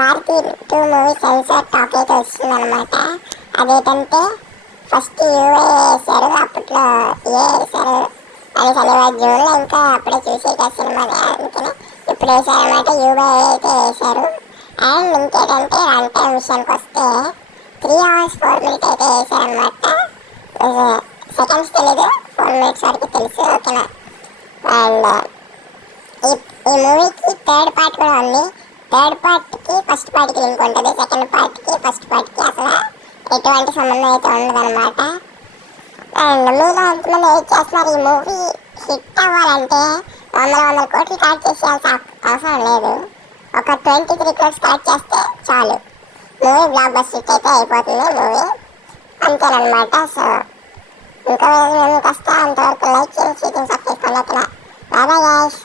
Bharati 2 movie censor talk అయితే వస్తుందన్నమాట. అదేంటంటే ఫస్ట్ యూఏ వేశారు, అప్పట్లో ఏ వేశారు అని శనివారం జూన్లో ఇంకా అప్పుడే చూసేట సినిమాని, అందుకని ఇప్పుడు వేశారన్నమాట. యూఏ అయితే వేశారు. అండ్ ఇంకేంటంటే రన్ టైం విషయానికి వస్తే 3 hours 4 minutes అయితే వేశారన్నమాట. సెకండ్స్ తెలీదు, 4 minutes వరకు తెలుసు, ఓకేనా. అండ్ ఈ మూవీకి థర్డ్ పార్ట్ కూడా ఉంది. థర్డ్ పార్ట్కి ఫస్ట్ పార్ట్కి లింక్ ఉంటుంది, సెకండ్ పార్ట్కి ఫస్ట్ పార్ట్కి అసలు ఎటువంటి సంబంధం అయితే ఉండదన్నమాట. అండ్ మీలో ఎంతమంది వెయిట్ చేస్తున్నారు? ఈ మూవీ హిట్ అవ్వాలంటే 100 కోట్లు కలెక్ట్ చేసేయాల్సిన అవసరం లేదు. ఒక 23 crores కలెక్ట్ చేస్తే చాలు, మూవీ బ్లాక్ బస్టర్ హిట్ అయితే అయిపోతుంది మూవీ, అంతేనమాట. సో ఇంకా మేము వస్తా, అంతవరకు లైక్ చేసి సబ్స్క్రైబ్ చేసుకోండి, ఓకేనా. Bye bye guys.